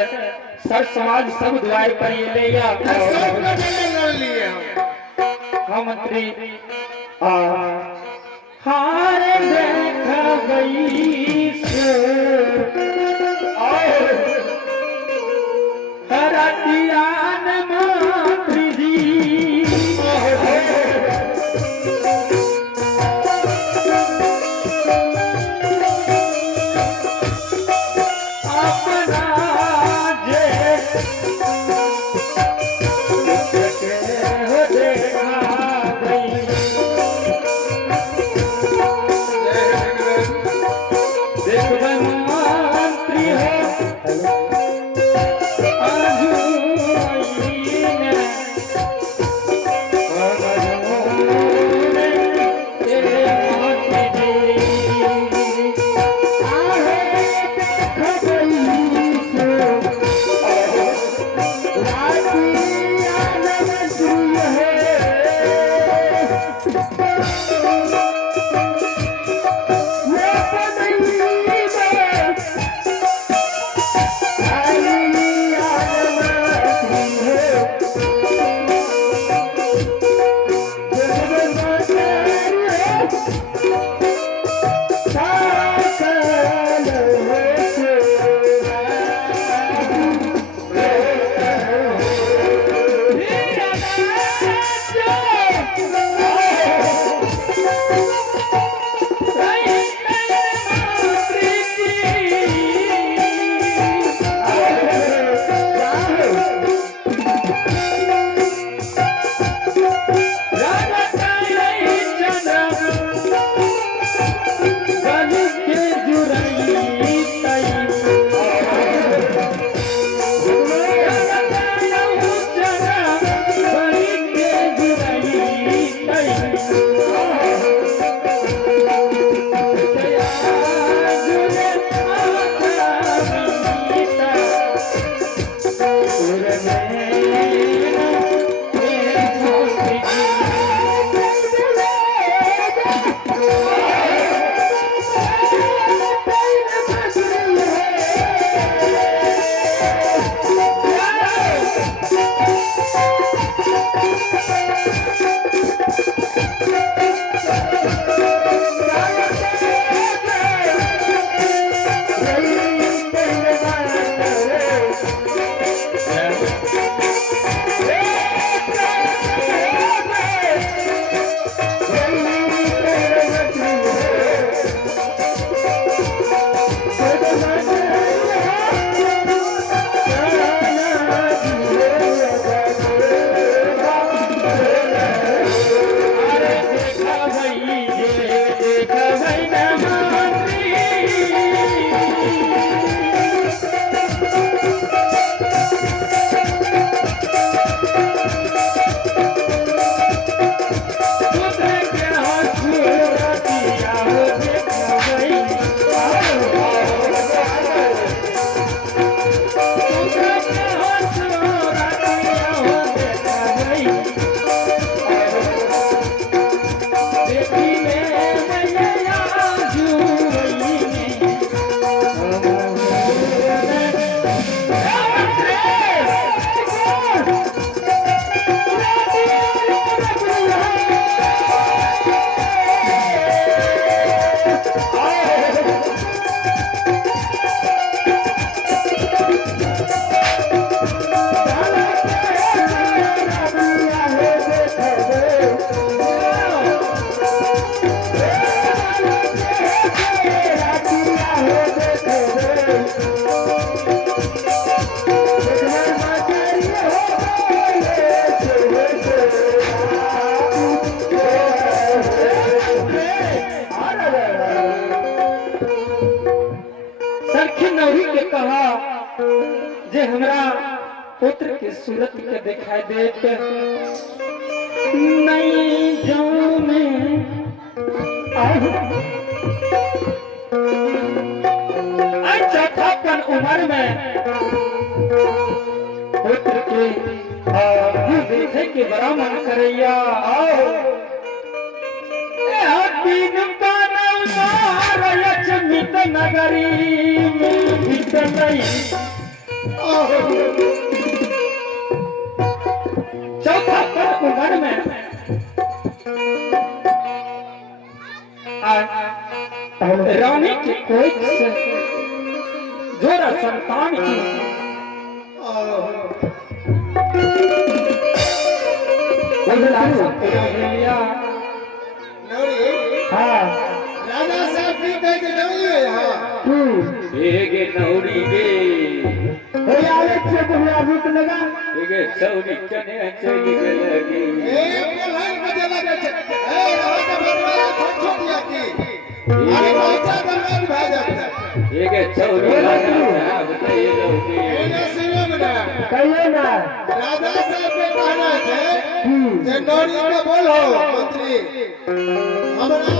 sir समाज सब द्वार पर ये ले या लिए हाँ मंत्री हार देख गई से हरतियान मंत्री जी अपना जे हमरा पुत्र के सूरत के दिखाई देत नहीं जाऊं मैं चौथापन उम्र में पुत्र के देखे के बड़ा मन करैया आओ तीन लक्ष्मी नगरी में चौथा पद उमड़ में रानी की कोई से जोरा संतान की हाँ राजा साहब की कह के जाइए गे नौरी गे सौरी चने चली लगी ए बोलन बजे लगे ए राजा बनवा छोड़ दिया की अरे राजा बनवा भाई जाता गे सौरी साहब ते लोगी एने सुनो ना कहिए ना राजा साहब के कहना है जे नौरी के बोलो मंत्री हमरा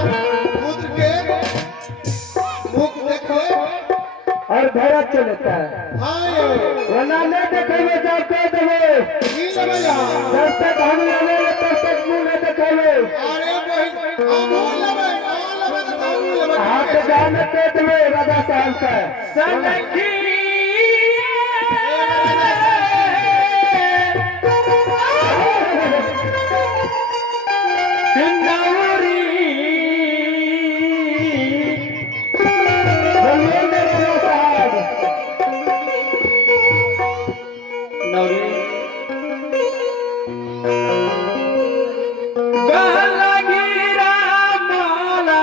पुत्र के मुख देखो और धैर्य चलता है हाँ वरना नहीं देखेंगे जब कह देंगे की लबैया जब तक हम लगे तब तक मुंह नहीं देखेंगे अरे बहन अमूल लबै तो अमूल लबै हाथ जाने के देंगे राजा साहब का सनकी बोलिए ना राजा साहब नौरी गला गिरा माला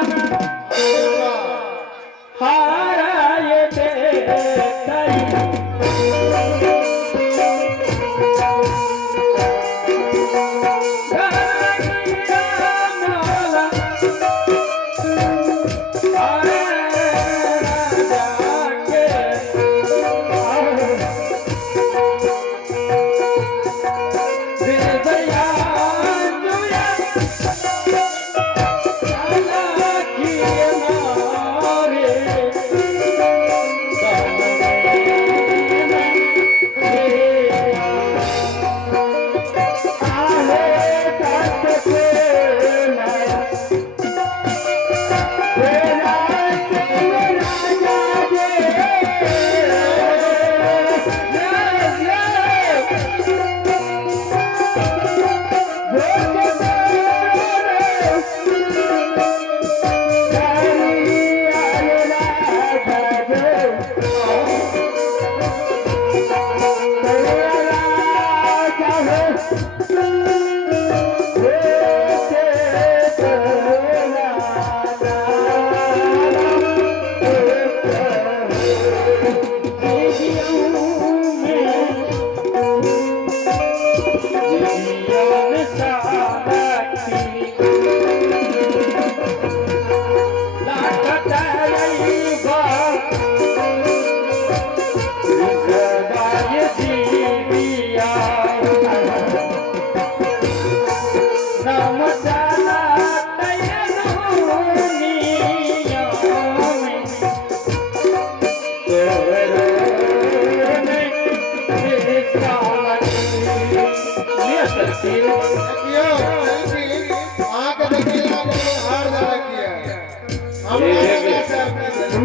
हाराए दे तई गला गिरा माला हाराए जाके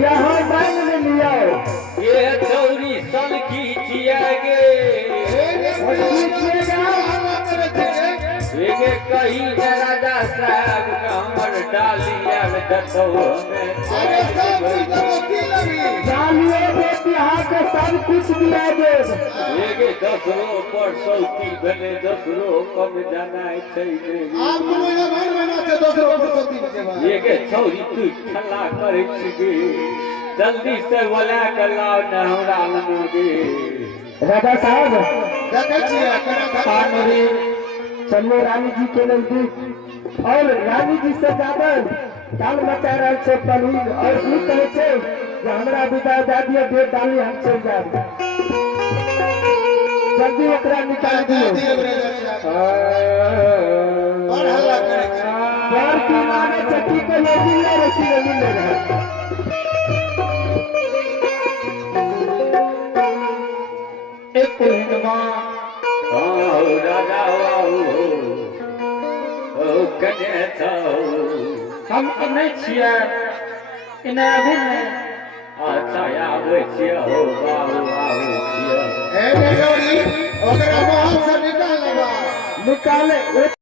यहाँ बैंक में लिया ये चौरी सन की चियागे ये कहीं न राजा साहब का हमर डालिया दसो जानिए बेटी यहाँ के सब कुछ दिया दे ये 10 रो पर सौती बने 10 रो कम जाना छै ये के चौरी तू ठल्ला करे छी जल्दी से बोला के लाओ न हमरा लगे राजा साहब देखे छियै पानरी चलिए रानी जी के नजदीक और रानी जी से ज्यादा ताल मचा रहे छे पनीर और दूध कहे छे कि हमरा विदा दे दिए डेढ़ डाली हम चल जाब जल्दी ओकरा निकाल दियो और हल्ला करे यार की माने चट्टी के ले मिले रसी ले मिले रहे एक हिंदमा राजा ओ कने था हम नहीं छिया इन्हें अभी अच्छा आवे छिया हो बाबू आवे छिया फिलहाल एक